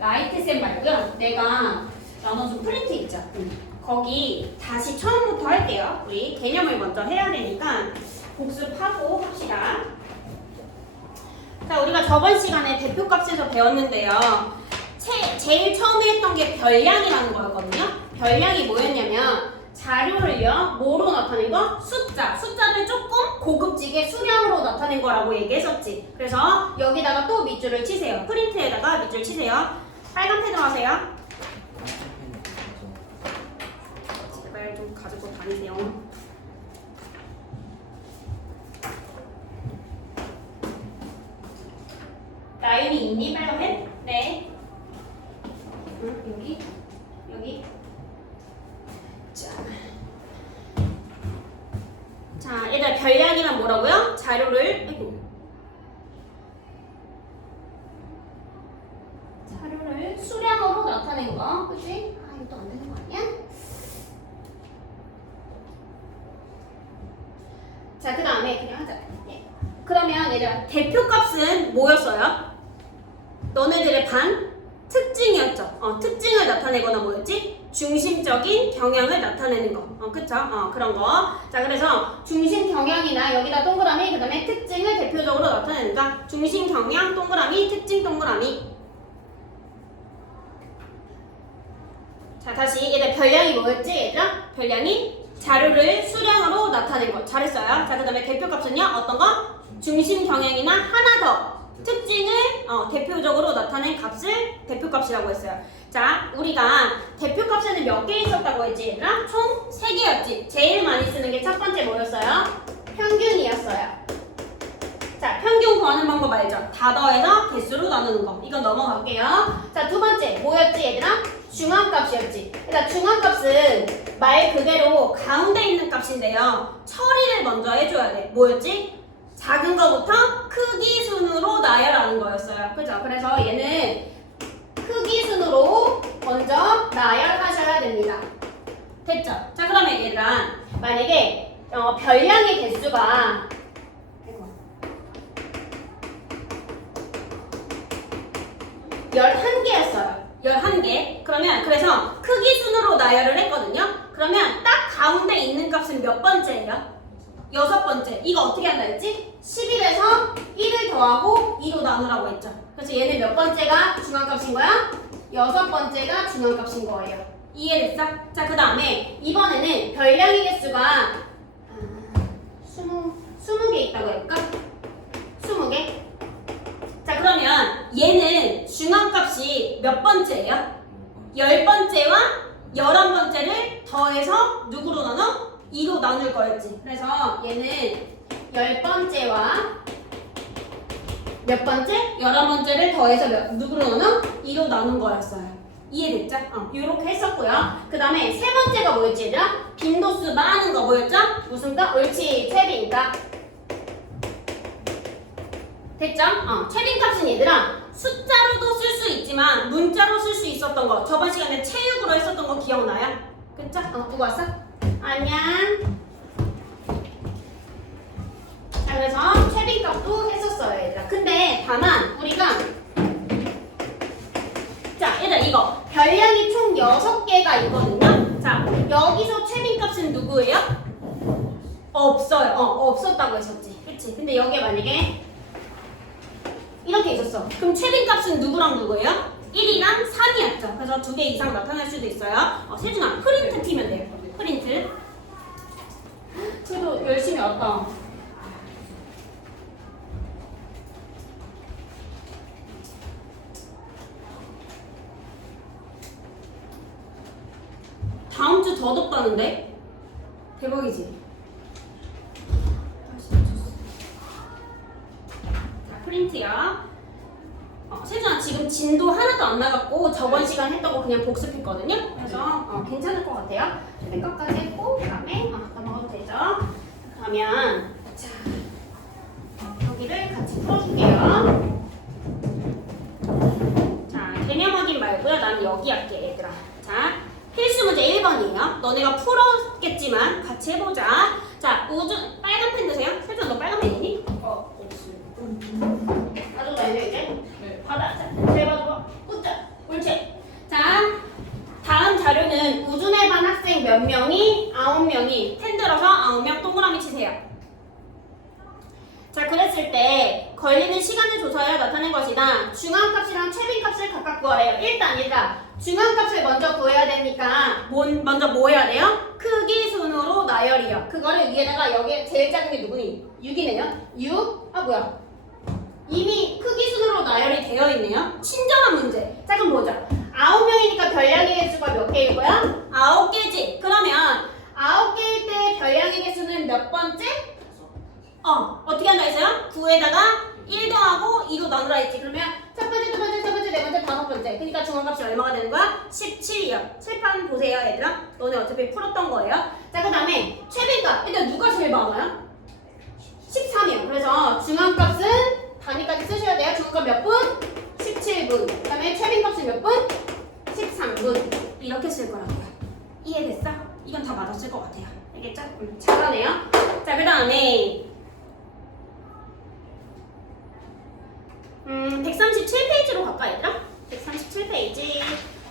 라이트 쌤 말고요. 내가 나눠준 프린트 있죠? 거기 다시 처음부터 할게요. 우리 개념을 먼저 해야 되니까 복습하고 합시다. 자, 우리가 저번 시간에 대표값에서 배웠는데요. 제일 처음에 했던 게 별량이라는 거였거든요. 별량이 뭐였냐면 자료를요, 뭐로 나타낸 거? 숫자를 조금 고급지게 수량으로 나타낸 거라고 얘기했었지. 그래서 여기다가 또 밑줄을 치세요. 프린트에다가 밑줄 치세요. 빨간 펜으로 하세요. 제발 좀 가지고 다니세요. 나윤이 있니? 빨간 펜? 네. 응, 여기. 자, 얘들아, 별량이란 뭐라고요? 자료를 수량으로 나타낸 거, 그치? 아, 이거 또 안 되는 거 아니야? 자, 그 다음에 그냥 하자. 예. 그러면 얘들아, 대표값은 뭐였어요? 너네들의 반 특징이었죠. 특징을 나타내거나 뭐였지? 중심적인 경향을 나타내는 거. 그쵸? 그런 거. 자, 그래서 중심 경향이나 여기다 동그라미, 그 다음에 특징을 대표적으로 나타내니까 중심 경향, 동그라미, 특징, 동그라미. 자, 다시 얘들 별량이 뭐였지? 얘들아? 별량이 자료를 수량으로 나타낸 거. 잘했어요. 자, 그 다음에 대표값은요? 어떤 거? 중심 경향이나 하나 더. 특징을 대표적으로 나타낸 값을 대표값이라고 했어요. 자, 우리가 대표값에는 몇 개 있었다고 했지, 얘들아? 총 3개였지. 제일 많이 쓰는 게 첫 번째 뭐였어요? 평균이었어요. 자, 평균 구하는 방법 알죠? 다 더해서 개수로 나누는 거. 이건 넘어갈게요. 자, 두 번째 뭐였지, 얘들아? 중앙값이었지. 그러니까 중앙값은 말 그대로 가운데 있는 값인데요. 처리를 먼저 해줘야 돼. 뭐였지? 작은 거부터 크기 순으로 나열하는 거였어요. 그죠? 그래서 얘는 크기 순으로 먼저 나열하셔야 됩니다. 됐죠? 자, 그러면 얘들아, 만약에 별량의 개수가 11개였어요. 11개. 그러면 그래서 크기 순으로 나열을 했거든요. 그러면 딱 가운데 있는 값은 몇 번째예요? 6번째. 이거 어떻게 한다 했지? 11에서 1을 더하고 2로 나누라고 했죠. 그래서 얘는 몇 번째가 중앙값인 거야? 6번째가 중앙값인 거예요. 이해됐어? 자, 그 다음에 이번에는 별량의 개수가 20개 있다고 해볼까? 20개? 자, 그러면 얘는 중앙값이 몇 번째예요? 10번째와 11번째를 더해서 누구로 나눠? 2로 나눌 거였지. 그래서 얘는 10번째와 몇 번째? 11번째를 더해서 누구로 나눠? 2로 나눈 거였어요. 이해됐죠? 이렇게 했었고요. 그 다음에 세 번째가 뭐였지, 얘들아? 빈도수 많은 거 뭐였죠? 무슨 값? 옳지, 최빈값. 됐죠? 최빈값은 얘들아, 숫자로도 쓸 수 있지만 문자로 쓸 수 있었던 거. 저번 시간에 체육으로 했었던 거 기억나요? 그쵸? 누구 왔어? 안녕. 자, 그래서 최빈값도 했었어요, 얘들아. 근데 다만 우리가 자, 얘들아, 이거 별량이 총 6개가 있거든요. 자, 여기서 최빈값은 누구예요? 없어요. 없었다고 했었지. 그치? 근데 여기에 만약에 이렇게 있었어. 그럼 최빈값은 누구랑 누구예요? 1이랑 3이었죠. 그래서 2개 이상 나타날 수도 있어요. 세준아, 프린트 키면 돼요. 프린트. 그래도 열심히 왔다. 다음 주 더 덥다는데? 대박이지? 자, 프린트야. 세준아, 지금 진도 하나도 안 나갔고 저번 시간 했던 거 그냥 복습했거든요. 그래서 괜찮을 것 같아요. 최빈값까지 했고 그 다음에 넘어가도 되죠. 그러면 자, 여기를 같이 풀어줄게요. 자, 개념 확인 말고요. 나는 여기 할게, 얘들아. 자, 필수 문제 1번이에요. 너네가 풀었겠지만 같이 해보자. 자, 우준 빨간 펜 드세요. 세준 너 빨간 펜이니? 없어요. 가져도 되죠, 이제? 네. 받아. 자, 잘 봐줘봐. 꽂자. 옳지. 몇 명이? 9명이. 10 들어서 9명 동그라미 치세요. 자, 그랬을 때 걸리는 시간을 조사하여 나타낸 것이다. 중앙값이랑 최빈값을 각각 구하래요. 일단 얘들아, 중앙값을 먼저 구해야 되니까 먼저 뭐 해야 돼요? 크기 순으로 나열이요. 그거를 위에다가 여기 제일 작은 게 누구니? 6이네요. 6? 아 뭐야? 이미 크기 순으로 나열이 되어 있네요. 친절한 문제. 자, 그럼 보자. 9명이니까 별량의 개수가 몇 개일 거야? 9개지. 그러면 9개일 때 별량의 개수는 몇 번째? 어떻게 한다 했어요? 9에다가 1 더하고 2로 나누라 했지. 그러면 첫 번째, 두 번째, 세 번째, 네 번째, 다섯 번째. 그러니까 중앙값이 얼마가 되는 거야? 17이요. 칠판 보세요, 얘들아. 너네 어차피 풀었던 거예요. 자, 그 다음에 최빈값. 일단 누가 제일 많아요? 13이요. 그래서 중앙값은 단위까지 쓰셔야 돼요. 중앙값 몇 분? 17분. 그 다음에 최빈값은 몇 분? 13분. 이렇게 쓸 거라고요. 이해됐어? 이건 다 맞았을 것 같아요. 알겠죠? 잘하네요. 자, 그 다음에 137페이지로 갈까, 얘들아? 137페이지.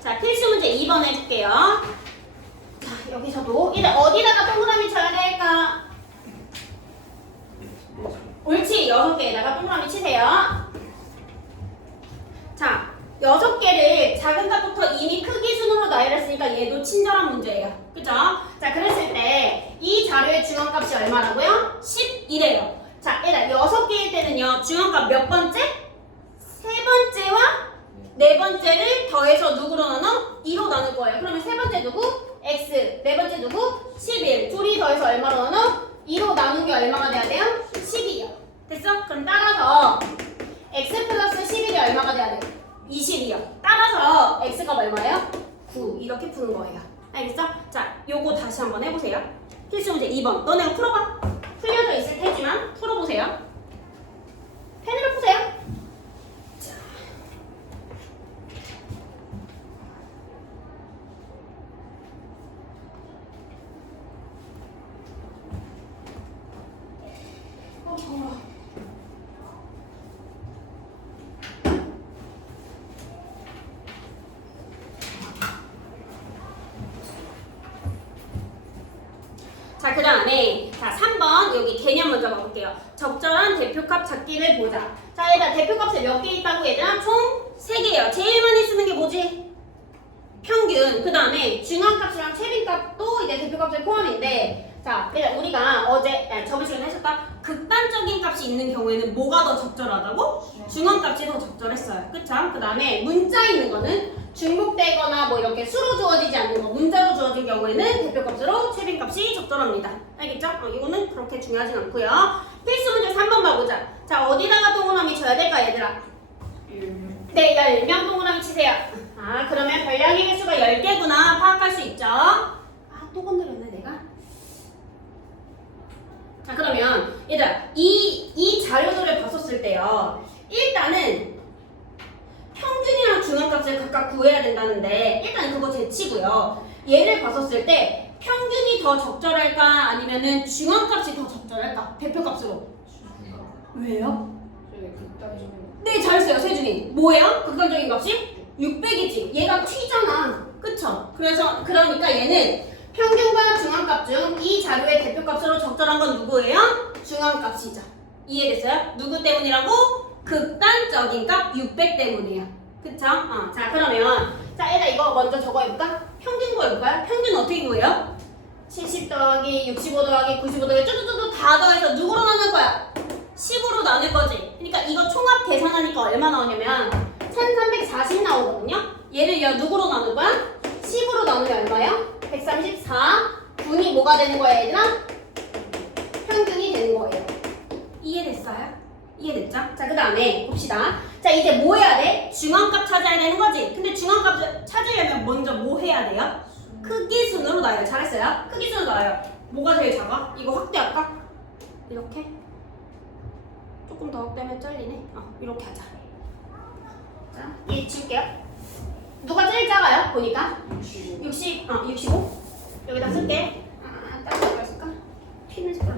자, 필수 문제 2번 해줄게요. 자, 여기서도 일단 어디다가 동그라미 쳐야 될까? 옳지, 6개에다가 동그라미 치세요. 자, 6개를 작은 값부터 이미 크기 순으로 나열했으니까 얘도 친절한 문제예요. 그죠? 자, 그랬을 때 이 자료의 중앙값이 얼마라고요? 10이래요. 자, 얘들아, 6개일 때는요, 중앙값 몇 번째? 세 번째와 네 번째를 더해서 누구로 나눠? 2로 나눌 거예요. 그러면 세 번째 누구? x. 네 번째 누구? 11. 둘이 더해서 얼마로 나눠? 2로 나눈 게 얼마가 돼야 돼요? 10이요. 됐어? 그럼 따라서 x 플러스 11이 얼마가 돼야 돼요? 20이요. 따라서 x가 얼마예요? 9. 이렇게 푸는 거예요. 알겠어? 자, 요거 다시 한번 해보세요. 필수 문제 2번. 너네가 풀어봐. 풀려져 있을 테지만 풀어보세요. 펜으로 푸세요. 자, 그 다음에 자 3번 여기 개념 먼저 봐볼게요. 적절한 대표값 찾기를 보자. 자, 얘들아, 대표값이 몇 개 있다고 얘들아? 총 3개예요. 제일 많이 쓰는 게 뭐지? 평균. 그 다음에 중앙값이랑 최빈값도 이제 대표값의 포함인데, 자, 얘들아, 우리가 저번 시간에 했었다. 극단적인 값이 있는 경우에는 뭐가 더 적절하다고? 중앙값이 더 적절했어요. 그쵸? 그 다음에 문자 있는 거는 중복되거나 뭐 이렇게 수로 주어지지 않는 거, 문자로 주어진 경우에는 대표값으로 최빈값이 적절합니다. 알겠죠? 이거는 그렇게 중요하진 않고요. 필수 문제 3번 봐보자. 자, 어디다가 동그라미 쳐야 될까, 얘들아? 네, 10명 동그라미 치세요. 아, 그러면 별량의 개수가 10개구나 파악할 수 있죠? 또 건드렸네, 내가. 자, 그러면 얘들아, 이 자료들을 봤었을 때요, 일단은 평균이랑 중앙값을 각각 구해야 된다는데, 일단 그거 제치고요. 얘를 봤었을 때 평균이 더 적절할까 아니면은 중앙값이 더 적절할까? 대표값으로. 왜요? 네, 잘했어요, 세준이. 뭐예요? 극단적인 값이? 600이지. 얘가 T잖아. 그쵸? 그러니까 얘는 평균과 중앙값 중 이 자료의 대표값으로 적절한 건 누구예요? 중앙값이죠. 이해됐어요? 누구 때문이라고? 극단적인 값 600 때문이에요. 그쵸? 자, 그러면 자, 얘들아, 이거 먼저 저거 해볼까? 평균 구해볼까요? 평균 어떻게 구해요? 70 더하기 65 더하기 95 더하기 쭈쭈쭈쭈 다 더해서 누구로 나눌 거야? 10으로 나눌 거지. 그러니까 이거 총합 계산하니까 얼마 나오냐면 1340 나오거든요. 얘를 누구로 나눌 거야? 10으로 나누면 얼마예요? 134. 분이 뭐가 되는 거야, 얘들아? 평균이 되는 거예요. 이해됐어요? 이해됐죠? 자, 그 다음에 봅시다. 자, 이제 뭐 해야 돼? 중앙값 찾아야 되는 거지. 근데 중앙값 찾으려면 먼저 뭐 해야 돼요? 크기 순으로 나요. 잘했어요? 크기 순으로 나요. 뭐가 제일 작아? 이거 확대할까? 이렇게? 조금 더 확대하면 잘리네. 이렇게 하자. 자, 얘 지울게요. 누가 제일 작아요? 보니까 65. 여기다 쓸게. 다른 거 쓸까? 핀을 쓸까?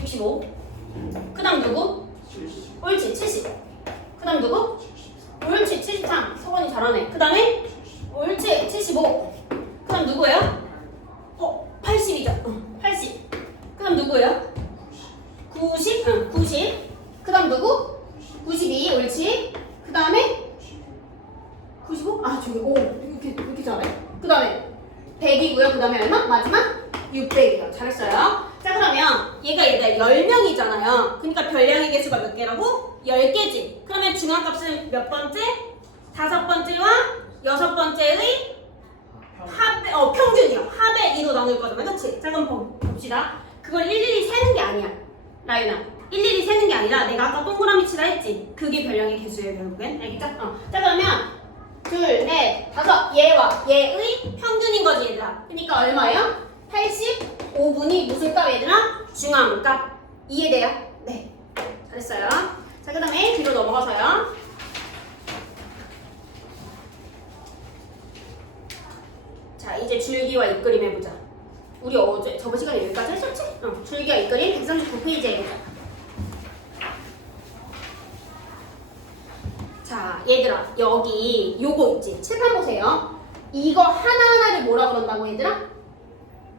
65. 그 다음 누구? 옳지, 70. 그 다음 누구? 옳지, 73. 서건이 잘하네. 그 다음에 옳지, 75. 다음 누구예요? 80이죠. 80. 그 다음 누구예요? 90. 90. 그 다음 누구? 92. 옳지. 그 다음에 95? 아, 저기, 이렇게 잘해. 그 다음에 100이고요. 그 다음에 얼마? 마지막 600이요. 잘했어요. 자, 그러면 얘가 10명이잖아요. 그러니까 별량의 개수가 몇 개라고? 10개지. 그러면 중앙값은 몇 번째? 5번째와 6번째의 평균이요. 합의 2로 나눌 거잖아. 그치? 자, 그럼 봅시다. 그걸 일일이 세는 게 아니야. 라윤아. 일일이 세는 게 아니라 내가 아까 동그라미 치라 했지. 그게 별량의 개수예요, 결국엔. 알겠죠? 자, 그러면 둘, 넷, 다섯. 얘와 얘의 평균인 거지, 얘들아. 그러니까 얼마예요? 85분이 무슨 값, 얘들아? 중앙값. 이해돼요? 네. 잘했어요. 자, 그 다음에 뒤로 넘어가서요. 자, 이제 줄기와 입그림 해보자. 우리 어제 저번 시간에 여기까지 했었지? 줄기와 입그림 139페이지에 해보자. 자, 얘들아, 여기 요거 있지? 칠판 보세요. 이거 하나하나를 뭐라 그런다고, 얘들아?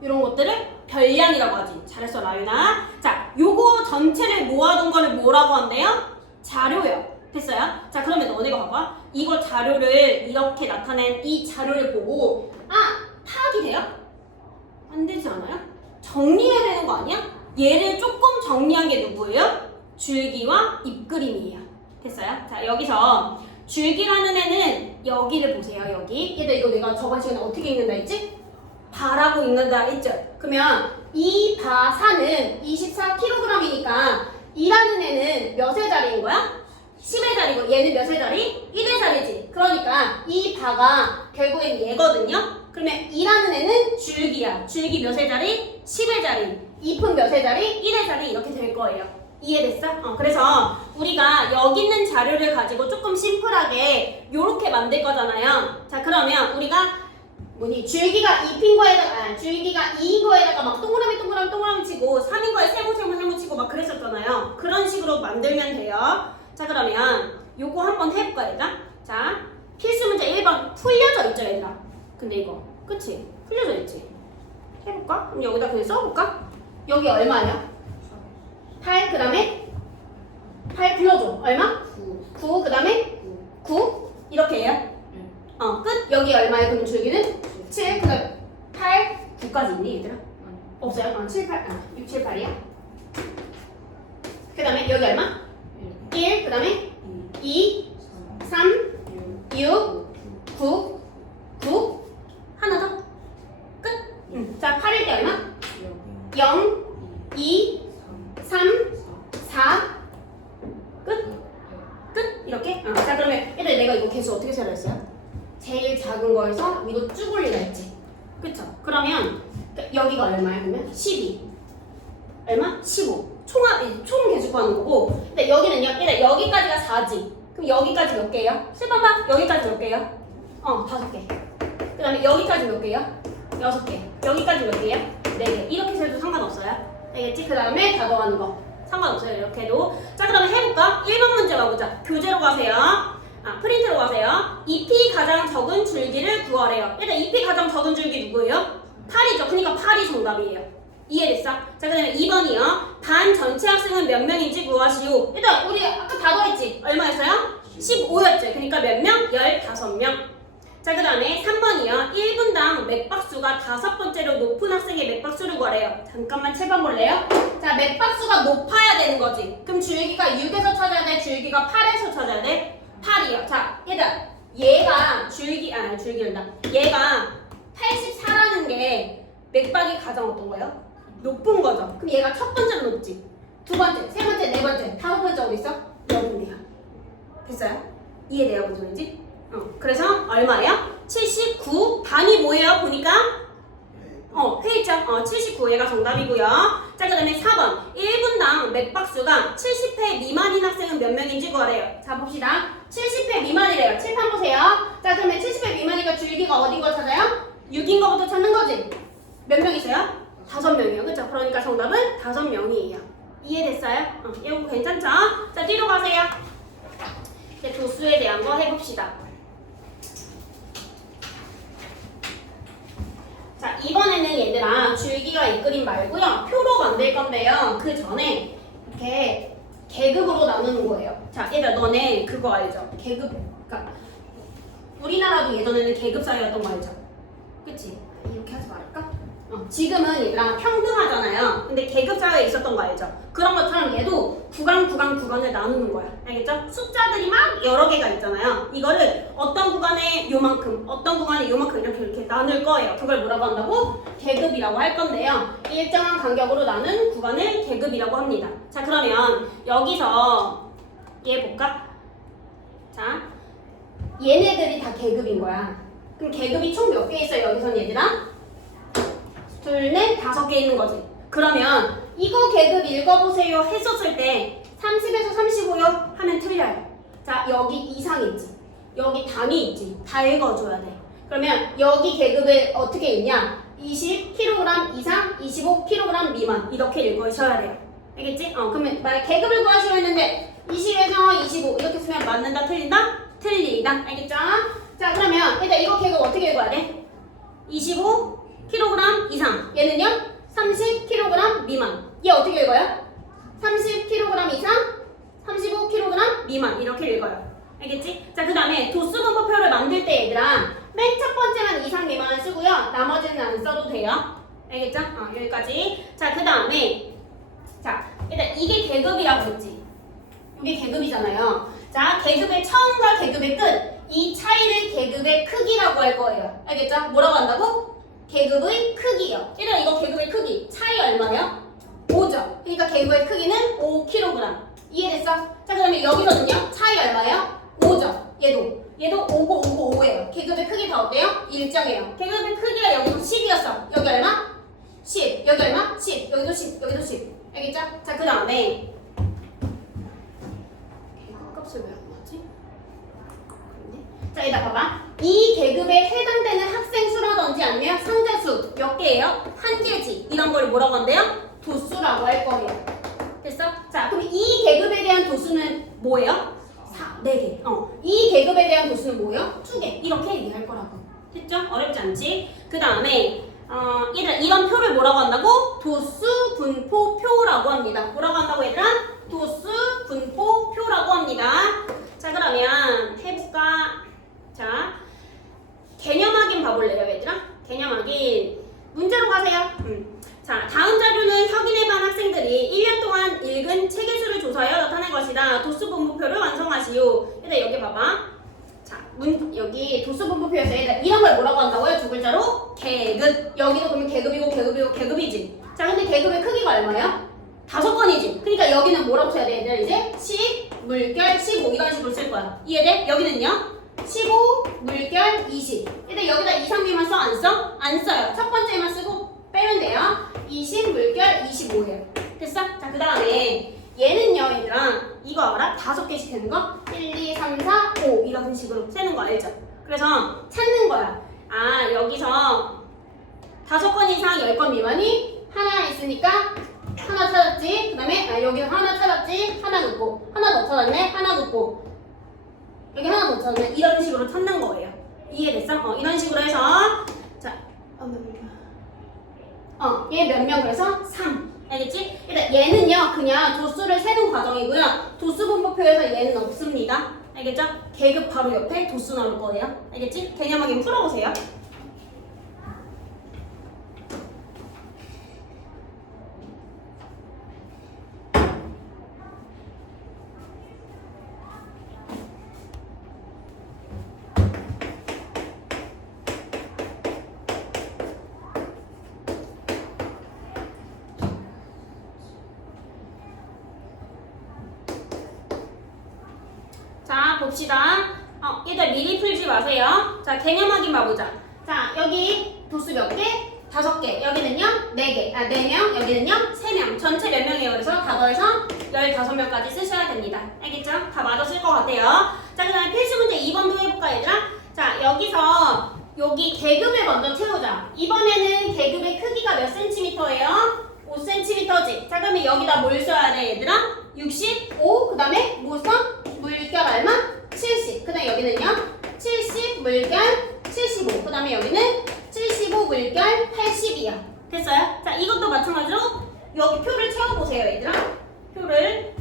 이런 것들을 별량이라고 하지. 잘했어, 라윤아. 자, 요거 전체를 모아둔 거를 뭐라고 한대요? 자료요. 됐어요? 자, 그러면 너네가 봐봐. 이거 자료를 이렇게 나타낸 이 자료를 보고 파악이 돼요? 안 되지 않아요? 정리해야 되는 거 아니야? 얘를 조금 정리한 게 누구예요? 줄기와 입그림이에요. 됐어요? 자, 여기서 줄기라는 애는 여기를 보세요. 여기. 얘들 이거 내가 저번 시간에 어떻게 읽는다 했지? 바라고 읽는다 했죠? 그러면 이 바사는 24kg이니까 2라는 애는 몇의 자리인 거야? 10의 자리고 얘는 몇의 자리? 1의 자리지. 그러니까 이 바가 결국엔 얘거든요. 그러면 2라는 애는 줄기야. 줄기 몇의 자리? 10의 자리. 잎은 몇의 자리? 1의 자리. 이렇게 될 거예요. 이해됐어? 그래서 우리가 여기 있는 자료를 가지고 조금 심플하게 요렇게 만들 거잖아요. 자, 그러면 우리가 줄기가 2인 거에다가 줄기가 2인 거에다가 막 동그라미 치고 3인 거에 세모 치고 막 그랬었잖아요. 그런 식으로 만들면 돼요. 자, 그러면 요거 한번 해볼까, 얘들아? 자, 필수 문제 1번 풀려져 있죠, 얘들아? 근데 이거 그치? 풀려져 있지? 해볼까? 그럼 여기다 그냥 써볼까? 여기 얼마냐? 8, 그 다음에 8 불러줘. 얼마? 9, 그 다음에 9 이렇게 해요? 끝. 여기 얼마야? 그럼 줄기는 7, 그 다음에 8, 9까지 있니, 얘들아? 없어요? 7, 8, 6, 7, 8이야? 그 다음에 여기 얼마? 1, 그 다음에 2, 3, 6, 9, 9 하나 더? 끝? 자, 8일 때 얼마? 0, 2, 3, 4 끝? 끝? 이렇게? 자, 그러면 일단 내가 이거 개수 어떻게 세라 했어요? 제일 작은 거에서 위로 쭉 올리라 했지. 그쵸? 그러면 여기가 얼마야? 그러면 12 얼마? 15 총 개수 구하는 거고. 근데 여기는요? 일단 여기까지가 4지. 그럼 여기까지 몇 개예요? 실봐봐. 여기까지 몇 개예요? 5개. 그 다음에 여기까지 몇 개예요? 6개. 여기까지 몇 개예요? 4개. 이렇게 세도 상관없어요. 알겠지? 그 다음에 다 더하는 거 상관없어요. 이렇게 해도. 자, 그러면 해볼까? 1번 문제 와보자. 교재로 가세요. 프린트로 가세요. 잎이 가장 적은 줄기를 구하래요. 일단 잎이 가장 적은 줄기 누구예요? 8이죠. 그러니까 8이 정답이에요. 이해됐어? 자, 그 다음에 2번이요. 반 전체 학생은 몇 명인지 구하시오. 일단 우리 아까 다 더했지? 얼마였어요? 15였지. 그러니까 몇 명? 15명. 자, 그 다음에 3번이요. 1분당 맥박수가 5번째로 높은 학생의 맥박수를 구하래요. 잠깐만 체방 볼래요? 자, 맥박수가 높아야 되는 거지. 그럼 줄기가 6에서 찾아야 돼? 줄기가 8에서 찾아야 돼? 8이요. 자, 얘가 줄기란다. 얘가 84라는 게 맥박이 가장 어떤 거예요? 높은 거죠. 그럼 얘가 첫 번째로 높지. 두 번째, 세 번째, 네 번째, 다섯 번째 어디 있어? 여기 있네요. 됐어요? 이해돼요? 무슨 말인지? 그래서 얼마예요? 79. 반이 뭐예요? 보니까 회의죠. 79. 얘가 정답이고요. 자, 그 다음에 4번. 1분당 맥박수가 70회 미만인 학생은 몇 명인지 구하래요. 자, 봅시다. 70회 미만이래요. 칠판 보세요. 자, 그러면 70회 미만이니까 줄기가 어딘 거 찾아요? 6인 거부터 찾는 거지. 몇 명 있어요? 5명이요. 그쵸? 그러니까 정답은 5명이에요. 이해됐어요? 이거 괜찮죠? 자, 뒤로 가세요. 이제 도수에 대한 거 해봅시다. 자, 이번에는 얘들아 줄기가 이 그림 말고요. 표로 만들 건데요. 그 전에 이렇게 계급으로 나누는 거예요. 자, 얘들아 너네 그거 알죠? 계급, 그러니까 우리나라도 예전에는 계급사회였던 거 알죠? 그치? 이렇게 하지 말을까? 지금은 얘들아 평등하잖아요. 근데 계급사회에 있었던 거 알죠? 그런 것처럼 얘도 구간을 나누는 거야. 알겠죠? 숫자들이 막 여러 개가 있잖아요. 이거를 어떤 구간에 요만큼, 어떤 구간에 요만큼 이렇게 나눌 거예요. 그걸 뭐라고 한다고? 계급이라고 할 건데요. 일정한 간격으로 나눈 구간을 계급이라고 합니다. 자, 그러면 여기서 얘 볼까? 자, 얘네들이 다 계급인 거야. 그럼 계급이 총 몇 개 있어요? 여기선 얘들아? 둘, 넷, 5개 있는 거지. 그러면 이거 계급 읽어보세요 했었을 때 30에서 35요? 하면 틀려요. 자, 여기 이상 있지. 여기 단위 있지. 다 읽어줘야 돼. 그러면 여기 계급을 어떻게 읽냐? 20kg 이상, 25kg 미만 이렇게 읽으셔야 돼요. 알겠지? 그러면 만약 계급을 구하시려 했는데 20에서 25 이렇게 쓰면 맞는다, 틀린다? 틀리다. 알겠죠? 자, 그러면 일단 이거 계급 어떻게 읽어야 돼? 25kg 이상. 얘는요? 30kg 미만. 얘 어떻게 읽어요? 30kg 이상, 35kg 미만. 이렇게 읽어요. 알겠지? 자, 그 다음에 도수분포표를 만들 때 얘들아 맨 첫 번째만 이상 미만을 쓰고요. 나머지는 안 써도 돼요. 알겠죠? 여기까지. 자, 그 다음에 자, 일단 이게 계급이라고 했지. 이게 계급이잖아요. 자, 계급의 처음과 계급의 끝. 이 차이를 계급의 크기라고 할 거예요. 알겠죠? 뭐라고 한다고? 계급의 크기요. 일단 이거 계급의 크기. 차이 얼마요? 5죠. 그러니까 계급의 크기는 5kg. 이해됐어? 자, 그러면 여기서는요? 차이 얼마예요? 5죠. 얘도 5고 5예요. 계급의 크기 다 어때요? 일정해요. 계급의 크기가 여기도 10이었어. 여기 얼마? 10. 여기 얼마? 10. 여기도 10. 여기도 10. 알겠죠? 자, 그 다음에 값을 왜 안 나지? 자, 여기다 봐봐. 이 계급에 해당되는 학생 수라든지 아니면 상대수 몇 개예요? 한 개지. 이런 걸 뭐라고 한대요? 도수라고 할 거예요. 됐어? 자, 그럼 이 계급에 대한 도수는 뭐예요? 4개. 이 계급에 대한 도수는 뭐예요? 2개. 이렇게 얘기할 거라고. 됐죠? 어렵지 않지? 그 다음에 얘들아 이런 표를 뭐라고 한다고? 도수분포표라고 합니다. 뭐라고 한다고 얘들아? 도수분포표라고 합니다. 자, 그러면 해볼까? 자, 개념 확인 봐볼래요, 얘들아? 개념 확인. 문제로 가세요. 자, 다음 자료는 확인해본 학생들이 1년 동안 읽은 책의 수를 조사하여 나타낸 것이다. 도수분포표를 완성하시오. 얘들아, 여기 봐봐. 자, 여기 도수분포표에서 얘들아 이런 걸 뭐라고 한다고요? 두 글자로 계급. 여기도 그러면 계급이지. 자, 근데 계급의 크기가 얼마예요? 5건이지. 그러니까 여기는 뭐라고 써야 돼, 얘들아? 이제 10, 물결, 15 이런 식으로 쓸 거야. 이해돼? 여기는요? 15, 물결, 20. 근데 여기다 이상비만 써? 안 써? 안 써요. 첫 번째만 쓰고 빼면 돼요. 20, 물결, 25예요. 됐어? 자, 그 다음에 얘는요, 얘들아. 이거 알아? 5개씩 되는 거? 1, 2, 3, 4, 5 이런 식으로 세는 거 알죠? 그래서 찾는 거야. 아, 여기서 5건 이상 10건 미만이 하나 있으니까 하나 찾았지? 그 다음에 여기 하나 찾았지? 하나 넣고 하나 더 찾았네? 하나 넣고 여기 하나 더 찾았네? 이런 식으로 찾는 거예요. 이해됐어? 이런 식으로 해서 자, 얘 몇 명? 그래서 3. 알겠지? 일단 얘는요 그냥 도수를 세는 과정이고요. 도수분포표에서 얘는 없습니다. 알겠죠? 계급 바로 옆에 도수 나올 거예요. 알겠지? 개념 확인 풀어보세요. 자, 봅시다. 얘들 미리 풀지 마세요. 자, 개념 확인 봐보자. 자, 여기 도수 몇 개? 5개. 여기는요? 4개. 4명. 여기는요? 3명. 전체 몇 명이에요? 그래서 다 더해서 15명까지 쓰셔야 됩니다. 알겠죠? 다 맞아 쓸 것 같아요. 자, 그 다음에 필수 문제 2번도 해볼까, 얘들아? 자, 여기서 여기 계급을 먼저 채우자. 이번에는 계급의 크기가 몇 cm예요? 5cm지. 자, 그러면 여기다 뭘 써야 돼, 얘들아? 65. 그 다음에 뭐 써? 물결 얼마? 70. 그 다음에 여기는요? 70 물결 75. 그 다음에 여기는 75 물결 물결 80이요. 됐어요? 자, 이것도 마찬가지로 여기 표를 채워보세요, 얘들아. 표를.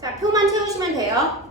자, 표만 채우시면 돼요.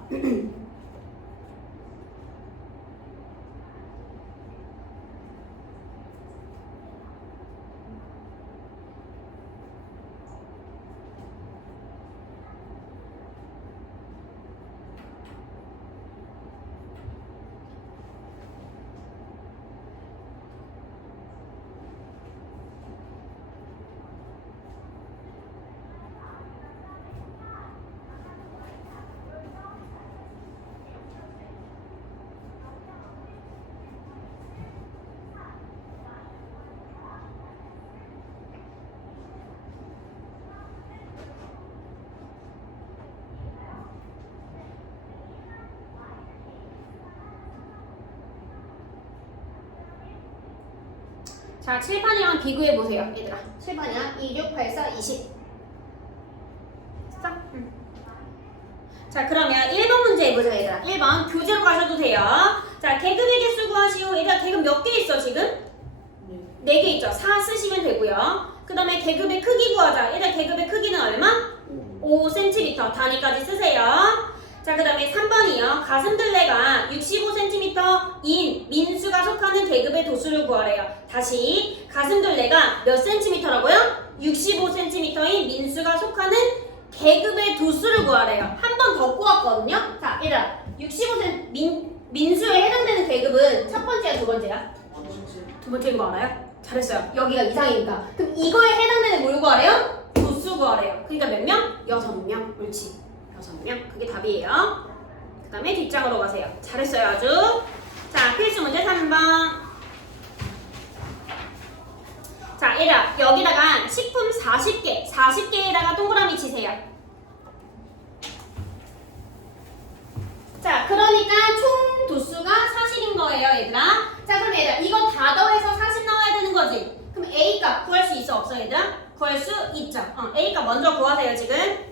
자, 칠판이랑 비교해보세요, 얘들아. 칠판이랑 2, 6, 8, 4, 20. 됐어? 응. 자, 그러면 1번 문제 해보자, 얘들아. 1번 교재로 가셔도 돼요. 자, 계급의 개수 구하시오. 얘들아, 계급 몇 개 있어, 지금? 4개 있죠. 4 쓰시면 되고요. 그 다음에 계급의 크기 구하자. 얘들아, 계급의 크기는 얼마? 5cm. 단위까지 쓰세요. 자, 그 다음에 3번이요. 가슴들레가 65cm인 민수가 속하는 계급의 도수를 구하래요. 다시 가슴들레가 몇 cm라고요? 65cm인 민수가 속하는 계급의 도수를 구하래요. 한 번 더 구웠거든요. 자, 얘들아, 65cm 민수에 해당되는 계급은 첫 번째야, 두 번째야? 두 번째인 거 알아요? 잘했어요. 여기가 이상이니까. 그럼 이거에 해당되는 뭘 구하래요? 도수 구하래요. 그러니까 몇 명? 6명. 옳지. 6명. 그게 답이에요. 그 다음에 뒷장으로 가세요. 잘했어요, 아주. 자, 필수 문제 3번. 자, 얘들아, 여기다가 식품 40개에다가 동그라미 치세요. 자, 그러니까 총 도수가 40인 거예요, 얘들아. 자, 그럼 얘들아, 이거 다 더해서 40 나와야 되는 거지. 그럼 A값 구할 수 있어, 없어, 얘들아? 구할 수 있죠. A값 먼저 구하세요, 지금.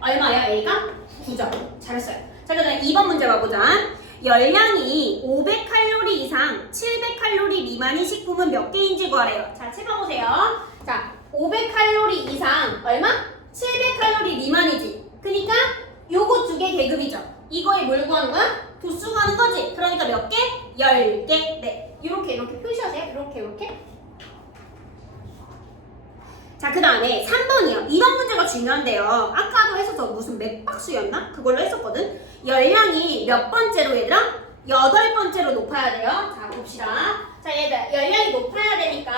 얼마야, A가? 9점. 잘했어요. 자, 그 다음에 2번 문제 봐보자. 열량이 500칼로리 이상 700칼로리 미만인 식품은 몇 개인지 구하래요. 자, 7번 보세요. 자, 500칼로리 이상 얼마? 700칼로리 미만이지. 그러니까 요거 2개 계급이죠. 이거에 뭘 구하는 거야? 도수 구하는 거지. 그러니까 몇 개? 10개. 네. 이렇게 표시하세요. 이렇게. 자, 그 다음에 3번이요. 이런 문제가 중요한데요. 아까도 했었어. 무슨 맥박스였나? 그걸로 했었거든. 열량이 몇 번째로, 얘들아? 8번째로 높아야 돼요. 자, 봅시다. 자, 얘들아, 열량이 높아야 되니까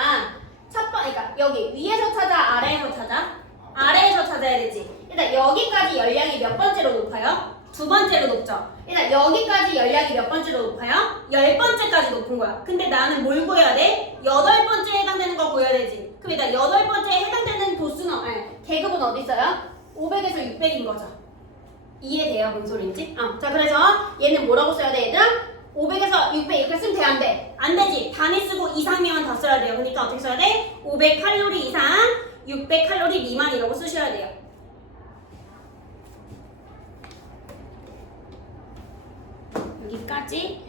그러니까 여기 위에서 찾아, 아래에서 찾아? 아래에서 찾아야 되지. 일단 여기까지 열량이 몇 번째로 높아요? 2번째로 높죠. 일단 여기까지 열량이 몇 번째로 높아요? 10번째까지 높은 거야. 근데 나는 뭘 구해야 돼? 8번째에 해당되는 거 구해야 되지. 그럼 일단 8번째에 해당되는 도수는, 계급은 어디 있어요? 500에서 600인 거죠. 이해돼요? 뭔 소린지? 자, 그래서 얘는 뭐라고 써야 돼, 얘들아? 500에서 600 이렇게 쓰면 돼, 안 돼? 안 되지. 단위 쓰고 이상이면 다 써야 돼요. 그러니까 어떻게 써야 돼? 500칼로리 이상 600칼로리 미만이라고 쓰셔야 돼요. 여기까지.